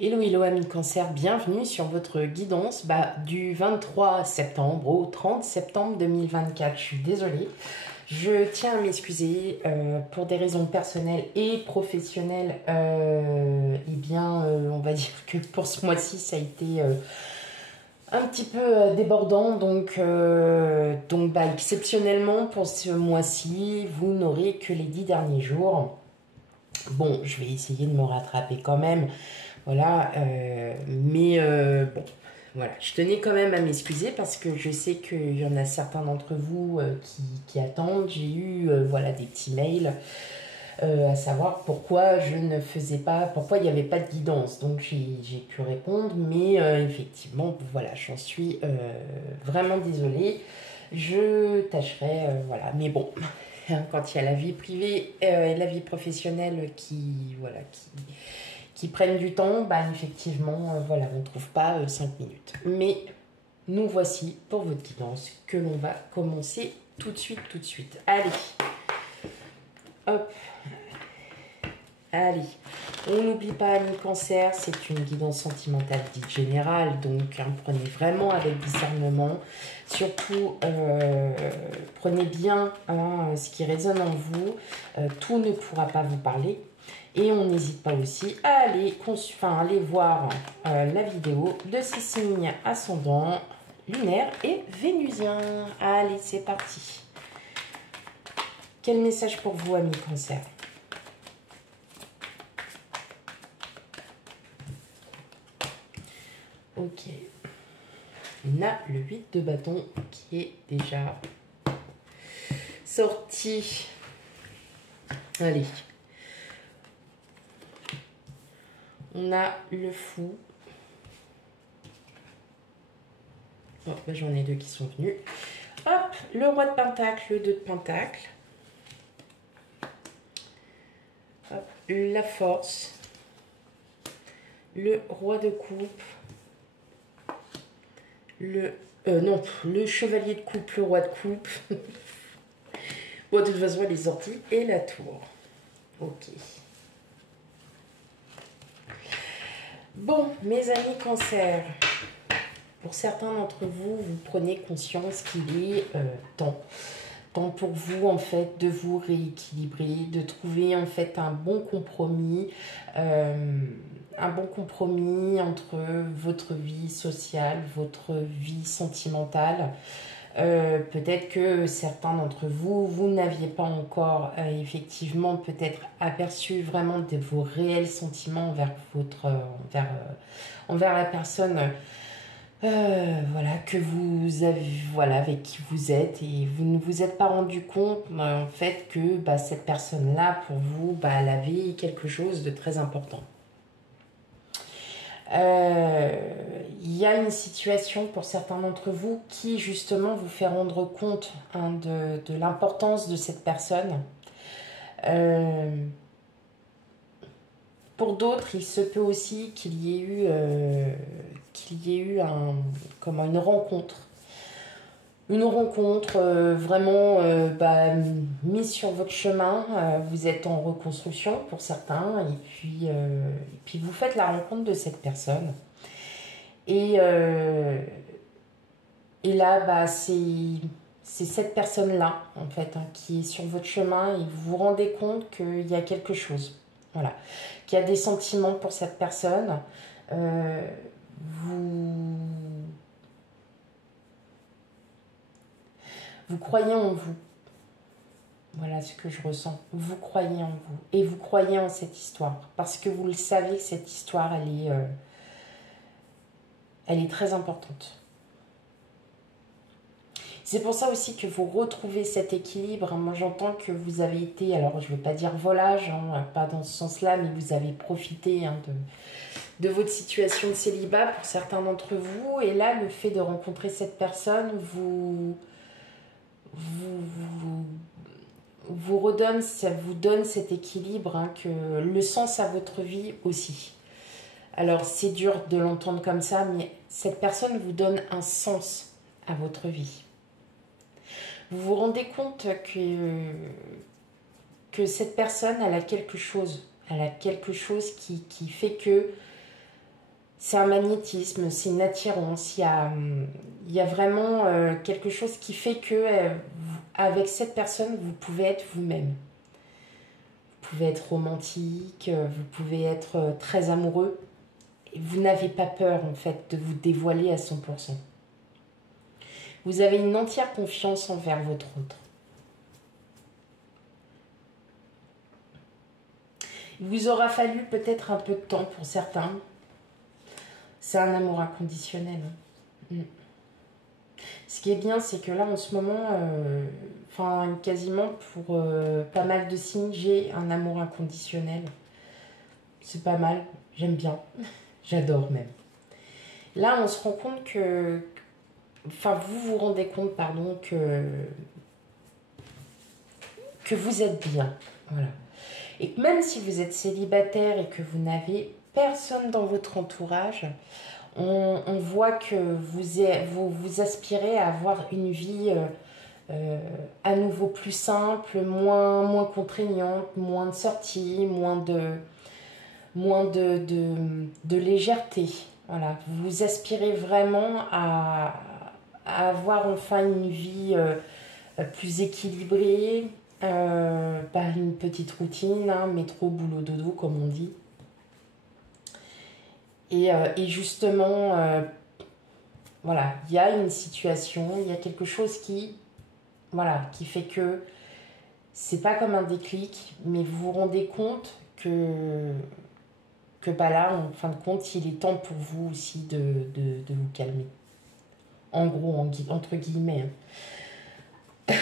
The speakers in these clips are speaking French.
Hello, hello amis cancer, bienvenue sur votre guidance du 23 septembre au 30 septembre 2024. Je suis désolée, je tiens à m'excuser pour des raisons personnelles et professionnelles. On va dire que pour ce mois-ci, ça a été un petit peu débordant. Donc, exceptionnellement, pour ce mois-ci, vous n'aurez que les 10 derniers jours. Bon, je vais essayer de me rattraper quand même. Voilà, bon, voilà, je tenais quand même à m'excuser parce que je sais qu'il y en a certains d'entre vous qui attendent. J'ai eu voilà, des petits mails à savoir pourquoi je ne faisais pas, pourquoi il n'y avait pas de guidance. Donc j'ai pu répondre, mais effectivement, voilà, j'en suis vraiment désolée. Je tâcherai, voilà, mais bon, quand il y a la vie privée et la vie professionnelle voilà, qui prennent du temps, effectivement, voilà, on ne trouve pas 5 minutes. Mais nous voici pour votre guidance que l'on va commencer tout de suite, tout de suite. Allez, hop, allez. On n'oublie pas, amis cancer, c'est une guidance sentimentale dite générale, donc prenez vraiment avec discernement. Surtout, prenez bien ce qui résonne en vous. Tout ne pourra pas vous parler. Et on n'hésite pas aussi à aller voir la vidéo de ces signes ascendants, lunaires et vénusiens. Allez, c'est parti. Quel message pour vous, amis cancer? Ok. On a le 8 de bâton qui est déjà sorti. Allez. On a le fou. Oh, j'en ai deux qui sont venus. Hop, le roi de pentacle, le 2 de pentacle. Hop, la force. Le roi de coupe. Le chevalier de coupe, le roi de coupe. Bon, de toute façon, elle est sortie. Et la tour. Ok. Bon, mes amis cancer, pour certains d'entre vous, vous prenez conscience qu'il est temps pour vous, en fait, de vous rééquilibrer, de trouver, en fait, un bon compromis entre votre vie sociale, votre vie sentimentale. Peut-être que certains d'entre vous, vous n'aviez pas encore effectivement peut-être aperçu vraiment de vos réels sentiments envers la personne voilà, que vous avez, voilà, avec qui vous êtes, et vous ne vous êtes pas rendu compte en fait que cette personne-là, pour vous, elle avait quelque chose de très important. Il y a une situation pour certains d'entre vous qui justement vous fait rendre compte de l'importance de cette personne. Pour d'autres, il se peut aussi qu'il y ait eu une rencontre. Une rencontre vraiment mise sur votre chemin. Vous êtes en reconstruction pour certains, et puis vous faites la rencontre de cette personne. Et là, c'est cette personne-là, en fait, qui est sur votre chemin, et vous vous rendez compte qu'il y a quelque chose. Voilà. Qu'il y a des sentiments pour cette personne. Vous croyez en vous. Voilà ce que je ressens. Vous croyez en vous. Et vous croyez en cette histoire. Parce que vous le savez que cette histoire, elle est très importante. C'est pour ça aussi que vous retrouvez cet équilibre. Moi, j'entends que vous avez été, alors je ne veux pas dire volage, pas dans ce sens-là, mais vous avez profité de votre situation de célibat pour certains d'entre vous. Et là, le fait de rencontrer cette personne ça vous donne cet équilibre, que le sens à votre vie aussi. Alors, c'est dur de l'entendre comme ça, mais cette personne vous donne un sens à votre vie. Vous vous rendez compte que cette personne, elle a quelque chose. Elle a quelque chose qui fait que c'est un magnétisme, c'est une attirance. Il y a vraiment quelque chose qui fait que avec cette personne, vous pouvez être vous-même. Vous pouvez être romantique, vous pouvez être très amoureux. Et vous n'avez pas peur en fait de vous dévoiler à 100%. Vous avez une entière confiance envers votre autre. Il vous aura fallu peut-être un peu de temps pour certains. C'est un amour inconditionnel. Ce qui est bien, c'est que là, en ce moment, enfin, quasiment pour pas mal de signes, j'ai un amour inconditionnel. C'est pas mal, j'aime bien, j'adore même. Là, on se rend compte que... Enfin, vous vous rendez compte, pardon, que vous êtes bien. Voilà. Et que même si vous êtes célibataire et que vous n'avez personne dans votre entourage, on voit que vous aspirez à avoir une vie à nouveau plus simple, moins contraignante, moins de sorties, moins de légèreté. Voilà. Vous aspirez vraiment à avoir enfin une vie plus équilibrée, par une petite routine, hein, métro, boulot, dodo, comme on dit. Et justement, voilà, il y a une situation, il y a quelque chose voilà, qui fait que c'est pas comme un déclic, mais vous vous rendez compte que bah là, en fin de compte, il est temps pour vous aussi de vous calmer. En gros, entre guillemets. Hein.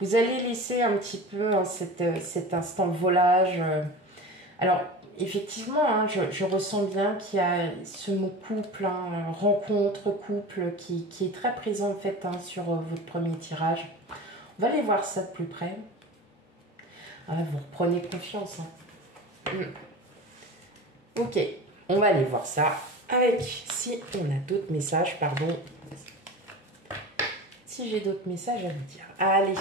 Vous allez laisser un petit peu hein, cet instant de volage. Alors, effectivement, hein, je ressens bien qu'il y a ce mot couple, hein, rencontre, couple, qui est très présent en fait hein, sur votre premier tirage. On va aller voir ça de plus près. Ah, vous reprenez confiance. Hein. Ok, on va aller voir ça avec, si on a d'autres messages, pardon. Si j'ai d'autres messages à vous dire. Allez.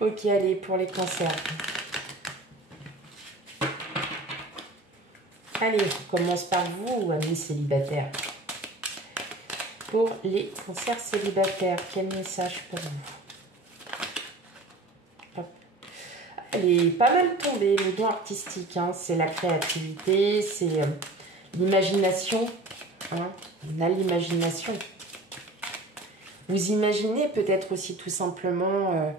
Ok, allez, pour les cancers. Allez, on commence par vous, amis célibataires. Pour les cancers célibataires, quel message pour vous? Hop. Elle est pas mal tombée, le don artistique. Hein, c'est la créativité, c'est l'imagination. Hein, on a l'imagination. Vous imaginez peut-être aussi tout simplement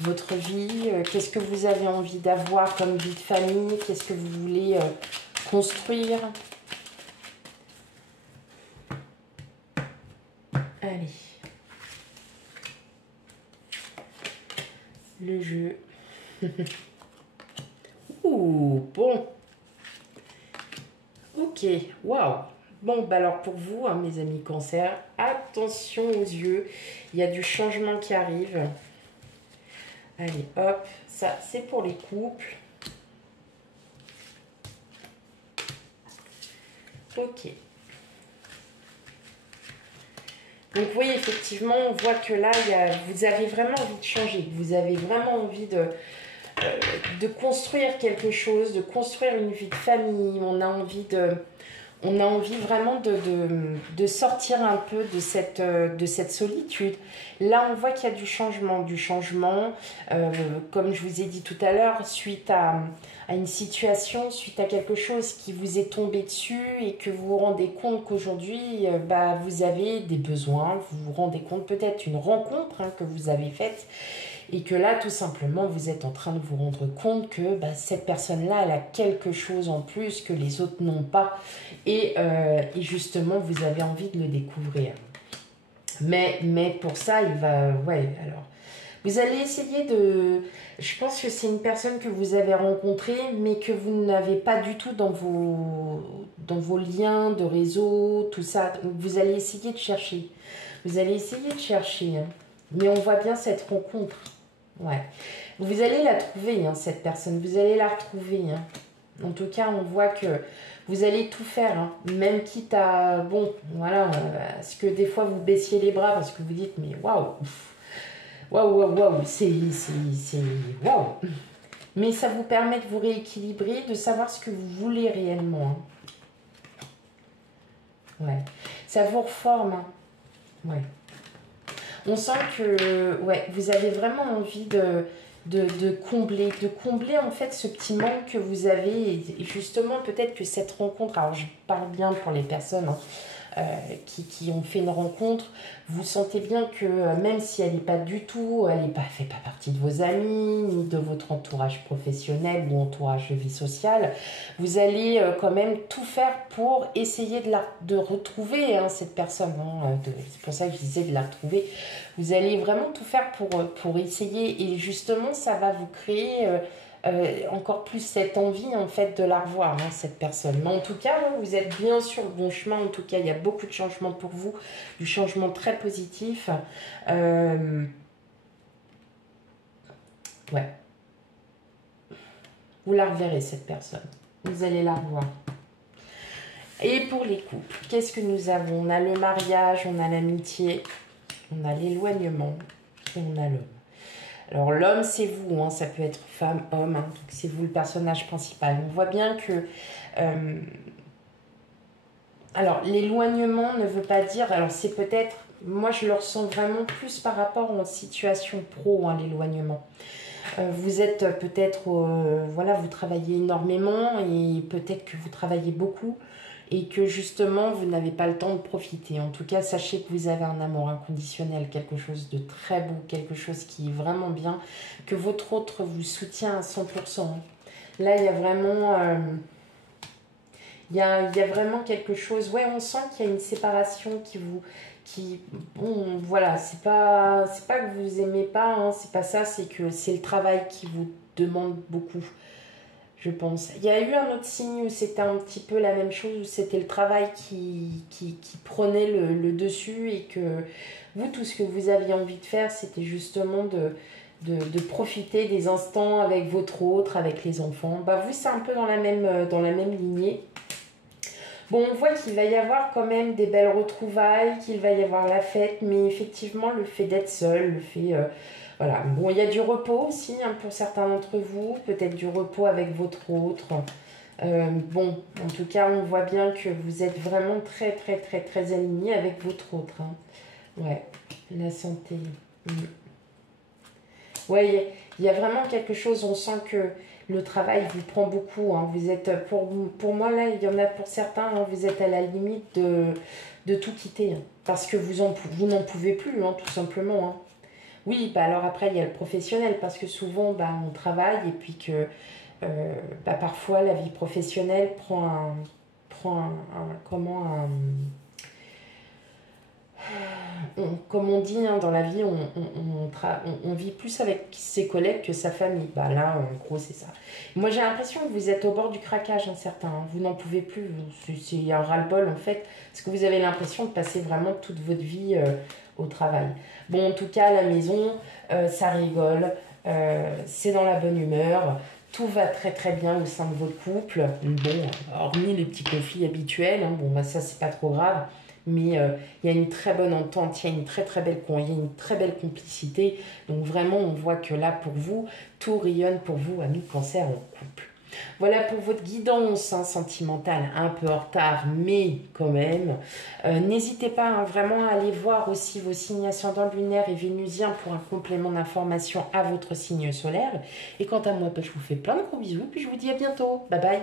votre vie, qu'est-ce que vous avez envie d'avoir comme vie de famille, qu'est-ce que vous voulez construire. Allez. Le jeu. Ouh, bon. Ok, waouh. Bon, bah alors pour vous, hein, mes amis cancer, attention aux yeux. Il y a du changement qui arrive. Allez, hop. Ça, c'est pour les couples. Ok. Donc oui, effectivement, on voit que là, vous avez vraiment envie de changer. Vous avez vraiment envie de construire quelque chose, de construire une vie de famille. On a envie vraiment de sortir un peu de cette solitude. Là, on voit qu'il y a du changement. Comme je vous ai dit tout à l'heure, suite à une situation, suite à quelque chose qui vous est tombé dessus et que vous vous rendez compte qu'aujourd'hui, vous avez des besoins. Vous vous rendez compte peut-être une rencontre hein, que vous avez faite. Et que là, tout simplement, vous êtes en train de vous rendre compte que cette personne-là, elle a quelque chose en plus que les autres n'ont pas. Et justement, vous avez envie de le découvrir. Mais pour ça, il va... Ouais, alors... Vous allez essayer de... Je pense que c'est une personne que vous avez rencontrée, mais que vous n'avez pas du tout dans vos liens de réseau, tout ça. Vous allez essayer de chercher. Vous allez essayer de chercher. Hein. Mais on voit bien cette rencontre. Ouais. Vous allez la trouver, hein, cette personne. Vous allez la retrouver. Hein. En tout cas, on voit que vous allez tout faire. Hein. Même quitte à... Bon, voilà. Est-ce que des fois, vous baissiez les bras parce que vous dites, mais waouh. Waouh, waouh, waouh, waouh. Mais ça vous permet de vous rééquilibrer, de savoir ce que vous voulez réellement. Hein. Ouais. Ça vous reforme. Hein. Ouais. On sent que ouais, vous avez vraiment envie de combler en fait ce petit manque que vous avez. Et justement, peut-être que cette rencontre, alors je parle bien pour les personnes qui ont fait une rencontre, vous sentez bien que même si elle n'est pas du tout, elle fait pas partie de vos amis, ni de votre entourage professionnel ou entourage de vie sociale, vous allez quand même tout faire pour essayer de retrouver hein, cette personne. Hein, c'est pour ça que je disais de la retrouver. Vous allez vraiment tout faire pour essayer et justement ça va vous créer encore plus cette envie en fait de la revoir, hein, cette personne. Mais en tout cas, vous êtes bien sur le bon chemin. En tout cas, il y a beaucoup de changements pour vous, du changement très positif. Ouais. Vous la reverrez, cette personne. Vous allez la revoir. Et pour les couples, qu'est-ce que nous avons? On a le mariage, on a l'amitié, on a l'éloignement et on a l'homme. Alors l'homme, c'est vous, hein, ça peut être femme, homme, hein, c'est vous le personnage principal. On voit bien que... alors l'éloignement ne veut pas dire... Alors c'est peut-être... Moi je le ressens vraiment plus par rapport en situation pro, hein, l'éloignement. Vous êtes peut-être... voilà, vous travaillez énormément et peut-être que vous travaillez beaucoup et que justement vous n'avez pas le temps de profiter. En tout cas, sachez que vous avez un amour inconditionnel, quelque chose de très beau, quelque chose qui est vraiment bien, que votre autre vous soutient à 100%. Là, il y a vraiment... il y a vraiment quelque chose... Ouais, on sent qu'il y a une séparation bon, voilà, c'est pas que vous aimez pas, hein, c'est pas ça, c'est que c'est le travail qui vous demande beaucoup. Je pense. Il y a eu un autre signe où c'était un petit peu la même chose, où c'était le travail qui prenait le dessus et que vous, tout ce que vous aviez envie de faire, c'était justement de profiter des instants avec votre autre, avec les enfants. Bah, vous, c'est un peu dans la même lignée. Bon, on voit qu'il va y avoir quand même des belles retrouvailles, qu'il va y avoir la fête, mais effectivement, le fait d'être seul, le fait... voilà, bon, il y a du repos aussi hein, pour certains d'entre vous, peut-être du repos avec votre autre. Bon, en tout cas, on voit bien que vous êtes vraiment très, très, très, très aligné avec votre autre. Hein. Ouais, la santé. Ouais, il y a vraiment quelque chose, on sent que le travail vous prend beaucoup. Hein. Vous êtes, pour moi, là, il y en a pour certains, hein, vous êtes à la limite de tout quitter. Hein, parce que vous n'en pouvez plus, hein, tout simplement. Hein. Oui, bah alors après, il y a le professionnel, parce que souvent, bah, on travaille et puis que bah, parfois, la vie professionnelle comme on dit hein, dans la vie, on vit plus avec ses collègues que sa famille. Bah là, en gros, c'est ça. Moi, j'ai l'impression que vous êtes au bord du craquage, certains. Hein. Vous n'en pouvez plus. C'est un ras-le-bol, en fait. Parce que vous avez l'impression de passer vraiment toute votre vie au travail. Bon, en tout cas, à la maison, ça rigole. C'est dans la bonne humeur. Tout va très très bien au sein de votre couple. Bon, hormis les petits conflits habituels. Hein, bon, bah, ça, c'est pas trop grave. Mais il y a une très bonne entente, il y a une très très belle complicité. Donc vraiment, on voit que là, pour vous, tout rayonne pour vous, amis Cancer en couple. Voilà pour votre guidance hein, sentimentale, un peu en retard, mais quand même. N'hésitez pas hein, vraiment à aller voir aussi vos signes ascendants lunaires et vénusiens pour un complément d'information à votre signe solaire. Et quant à moi, je vous fais plein de gros bisous et puis je vous dis à bientôt. Bye bye.